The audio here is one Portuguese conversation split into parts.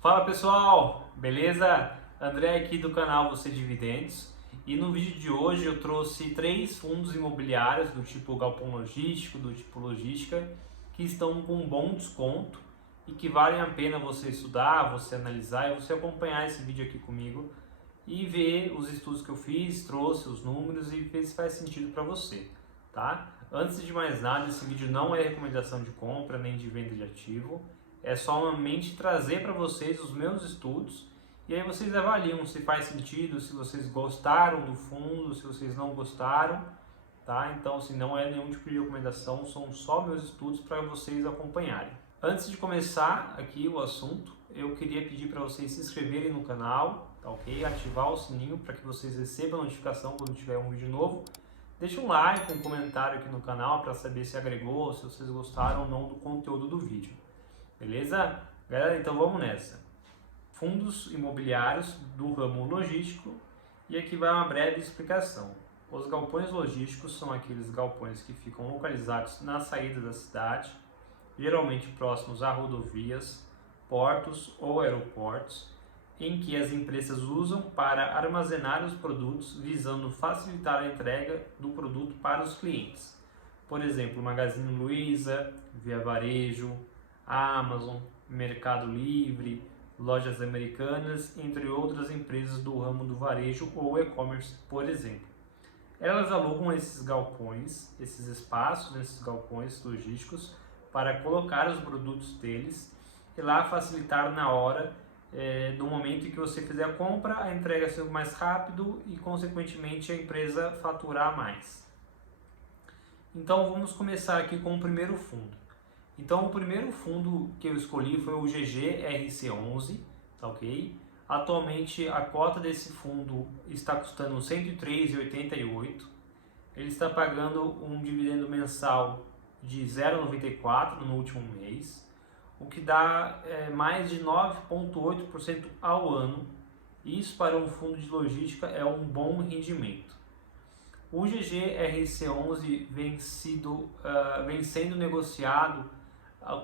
Fala pessoal, beleza? André aqui do canal Você Dividendos, e no vídeo de hoje eu trouxe 3 fundos imobiliários do tipo galpão logístico, do tipo logística, que estão com um bom desconto e que valem a pena você estudar, você analisar e você acompanhar esse vídeo aqui comigo e ver os estudos que eu fiz, trouxe os números e ver se faz sentido para você, tá? Antes de mais nada, esse vídeo não é recomendação de compra nem de venda de ativo. É somente trazer para vocês os meus estudos e aí vocês avaliam se faz sentido, se vocês gostaram do fundo, se vocês não gostaram, tá? Então, se não é nenhum tipo de recomendação, são só meus estudos para vocês acompanharem. Antes de começar aqui o assunto, eu queria pedir para vocês se inscreverem no canal, tá ok? Ativar o sininho para que vocês recebam a notificação quando tiver um vídeo novo. Deixa um like, um comentário aqui no canal para saber se agregou, se vocês gostaram ou não do conteúdo do vídeo. Beleza? Galera, então vamos nessa. Fundos imobiliários do ramo logístico, e aqui vai uma breve explicação. Os galpões logísticos são aqueles galpões que ficam localizados na saída da cidade, geralmente próximos a rodovias, portos ou aeroportos, em que as empresas usam para armazenar os produtos visando facilitar a entrega do produto para os clientes. Por exemplo, Magazine Luiza, Via Varejo, Amazon, Mercado Livre, Lojas Americanas, entre outras empresas do ramo do varejo ou e-commerce, por exemplo. Elas alugam esses galpões, esses espaços nesses galpões logísticos para colocar os produtos deles e lá facilitar na hora do momento em que você fizer a compra, a entrega ser mais rápido e consequentemente a empresa faturar mais. Então vamos começar aqui com o primeiro fundo. Então o primeiro fundo que eu escolhi foi o GGRC11, tá ok? Atualmente a cota desse fundo está custando R$ 103,88. Ele está pagando um dividendo mensal de 0,94 no último mês, o que dá mais de 9,8% ao ano. Isso para um fundo de logística é um bom rendimento. O GGRC11 vem sendo negociado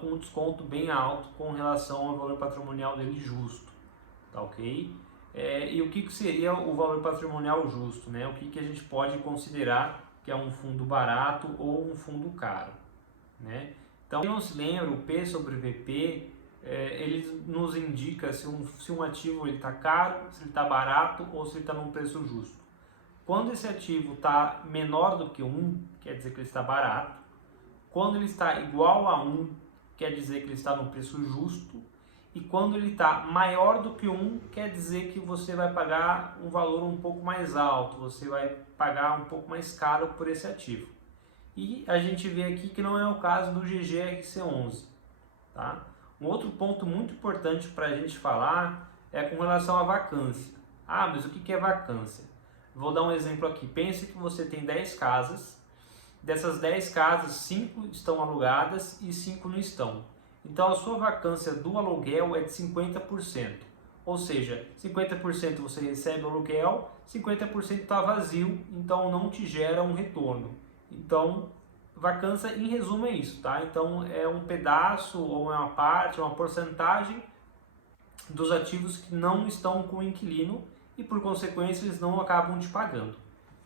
com um desconto bem alto com relação ao valor patrimonial dele justo, tá ok? E o que seria o valor patrimonial justo, né? O que a gente pode considerar que é um fundo barato ou um fundo caro, né? Então, quem não se lembra, o P sobre VP, ele nos indica se um ativo está caro, se ele está barato ou se ele está num preço justo. Quando esse ativo está menor do que 1, quer dizer que ele está barato. Quando ele está igual a 1, quer dizer que ele está no preço justo. E quando ele está maior do que 1, quer dizer que você vai pagar um valor um pouco mais alto, você vai pagar um pouco mais caro por esse ativo. E a gente vê aqui que não é o caso do GGRC11. Tá? Um outro ponto muito importante para a gente falar é com relação à vacância. Ah, mas o que é vacância? Vou dar um exemplo aqui. Pense que você tem 10 casas. Dessas 10 casas, 5 estão alugadas e 5 não estão. Então a sua vacância do aluguel é de 50%. Ou seja, 50% você recebe o aluguel, 50% está vazio, então não te gera um retorno. Então, vacância em resumo é isso, tá? Então é um pedaço ou é uma parte, uma porcentagem dos ativos que não estão com o inquilino e por consequência eles não acabam te pagando,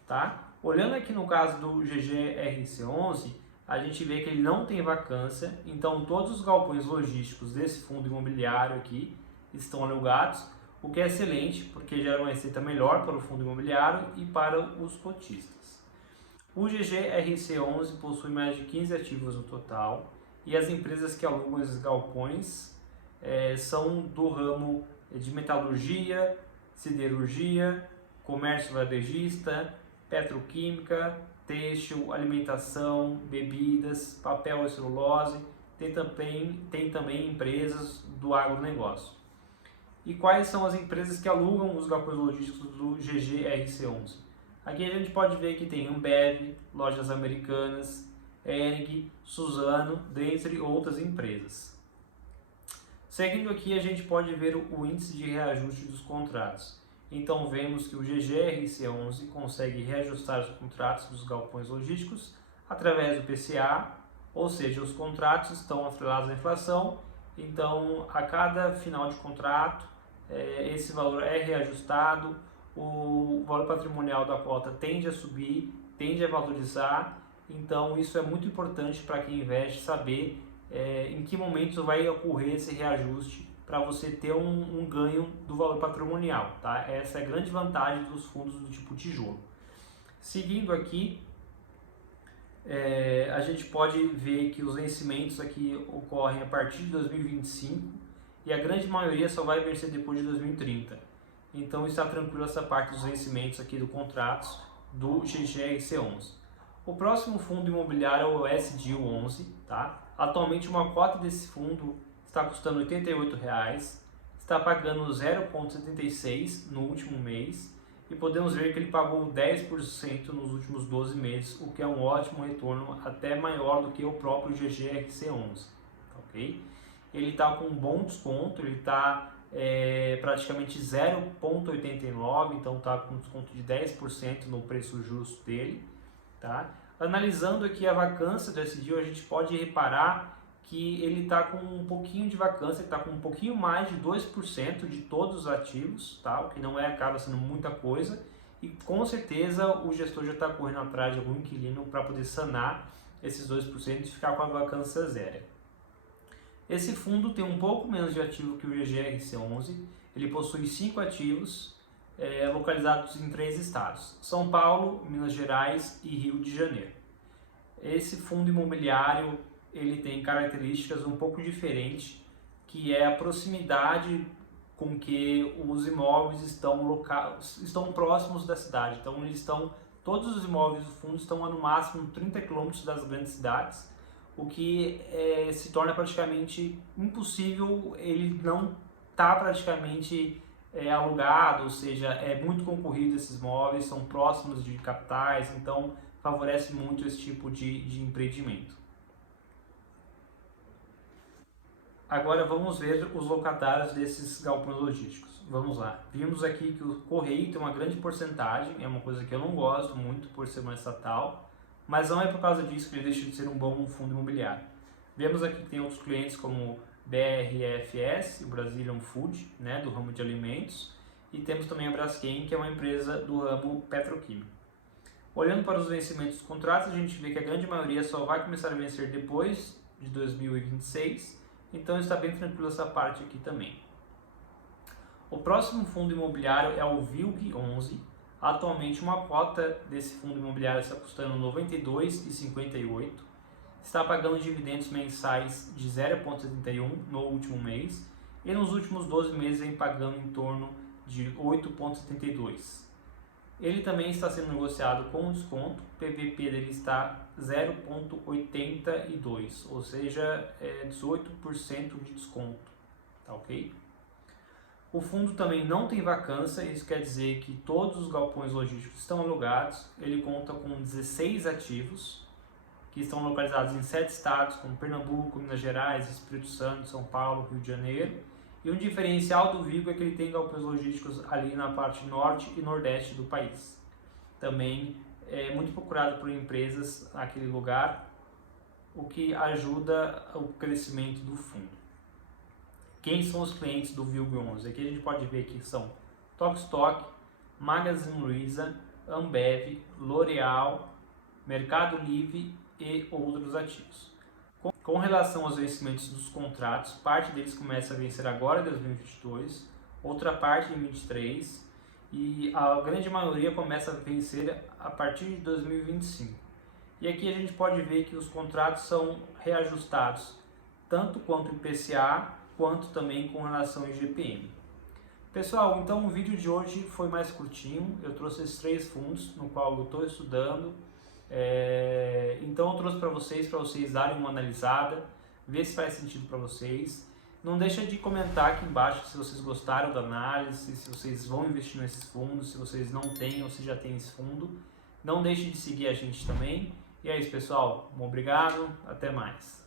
tá? Olhando aqui no caso do GGRC11, a gente vê que ele não tem vacância, então todos os galpões logísticos desse fundo imobiliário aqui estão alugados, o que é excelente, porque gera uma receita melhor para o fundo imobiliário e para os cotistas. O GGRC11 possui mais de 15 ativos no total, e as empresas que alugam esses galpões são do ramo de metalurgia, siderurgia, comércio varejista, petroquímica, têxtil, alimentação, bebidas, papel e celulose, tem também empresas do agronegócio. E quais são as empresas que alugam os galpões logísticos do GGRC11? Aqui a gente pode ver que tem Ambev, Lojas Americanas, Hering, Suzano, dentre outras empresas. Seguindo aqui a gente pode ver o índice de reajuste dos contratos. Então vemos que o GGRC11 consegue reajustar os contratos dos galpões logísticos através do PCA, ou seja, os contratos estão atrelados à inflação Então, a cada final de contrato, esse valor é reajustado, o valor patrimonial da cota tende a subir, tende a valorizar. Então, isso é muito importante para quem investe saber em que momento vai ocorrer esse reajuste para você ter um ganho do valor patrimonial, tá? Essa é a grande vantagem dos fundos do tipo tijolo. Seguindo aqui, a gente pode ver que os vencimentos aqui ocorrem a partir de 2025 e a grande maioria só vai vencer depois de 2030. Então está tranquilo essa parte dos vencimentos aqui do contratos do GGRC11. O próximo fundo imobiliário é o SDIL11, tá? Atualmente uma cota desse fundo está custando R$ 88,00, está pagando 0,76 no último mês e podemos ver que ele pagou 10% nos últimos 12 meses, o que é um ótimo retorno, até maior do que o próprio GGRC11, ok? Ele está com um bom desconto, ele está praticamente 0,89, então está com um desconto de 10% no preço justo dele, tá? Analisando aqui a vacância do SDIL, a gente pode reparar que ele está com um pouquinho de vacância, ele está com um pouquinho mais de 2% de todos os ativos, tá? O que não acaba sendo muita coisa, e com certeza o gestor já está correndo atrás de algum inquilino para poder sanar esses 2% e ficar com a vacância zero. Esse fundo tem um pouco menos de ativo que o GGRC11, ele possui 5 ativos localizados em 3 estados, São Paulo, Minas Gerais e Rio de Janeiro. Esse fundo imobiliário ele tem características um pouco diferentes, que é a proximidade com que os imóveis estão próximos da cidade. Então todos os imóveis do fundo estão a no máximo 30 km das grandes cidades, o que se torna praticamente impossível ele não estar praticamente alugado, ou seja, é muito concorrido esses imóveis, são próximos de capitais, então favorece muito esse tipo de empreendimento. Agora vamos ver os locatários desses galpões logísticos. Vamos lá. Vimos aqui que o Correio tem uma grande porcentagem, é uma coisa que eu não gosto muito por ser uma estatal, mas não é por causa disso que ele deixa de ser um bom fundo imobiliário. Vemos aqui que tem outros clientes como BRFS, o Brazilian Food, né, do ramo de alimentos, e temos também a Braskem, que é uma empresa do ramo petroquímico. Olhando para os vencimentos dos contratos, a gente vê que a grande maioria só vai começar a vencer depois de 2026, então está bem tranquilo essa parte aqui também. O próximo fundo imobiliário é o VILG11. Atualmente uma cota desse fundo imobiliário está custando R$ 92,58. Está pagando dividendos mensais de 0,71 no último mês e nos últimos 12 meses vem pagando em torno de 8,72. Ele também está sendo negociado com desconto, o PVP dele está 0,82, ou seja, 18% de desconto, tá ok? O fundo também não tem vacância, isso quer dizer que todos os galpões logísticos estão alugados, ele conta com 16 ativos, que estão localizados em 7 estados, como Pernambuco, Minas Gerais, Espírito Santo, São Paulo, Rio de Janeiro. E um diferencial do Vigo é que ele tem galpões logísticos ali na parte norte e nordeste do país. Também é muito procurado por empresas naquele lugar, o que ajuda o crescimento do fundo. Quem são os clientes do VILG11? Aqui a gente pode ver que são Tok-Tok, Magazine Luiza, Ambev, L'Oréal, Mercado Livre e outros ativos. Com relação aos vencimentos dos contratos, parte deles começa a vencer agora em 2022, outra parte em 2023 e a grande maioria começa a vencer a partir de 2025. E aqui a gente pode ver que os contratos são reajustados, tanto quanto IPCA, quanto também com relação ao IGPM. Pessoal, então o vídeo de hoje foi mais curtinho, eu trouxe esses 3 fundos no qual eu estou estudando. Então eu trouxe para vocês darem uma analisada, ver se faz sentido para vocês. Não deixa de comentar aqui embaixo se vocês gostaram da análise, se vocês vão investir nesses fundos, se vocês não têm ou se já têm esse fundo. Não deixe de seguir a gente também. E é isso, pessoal. Obrigado, até mais.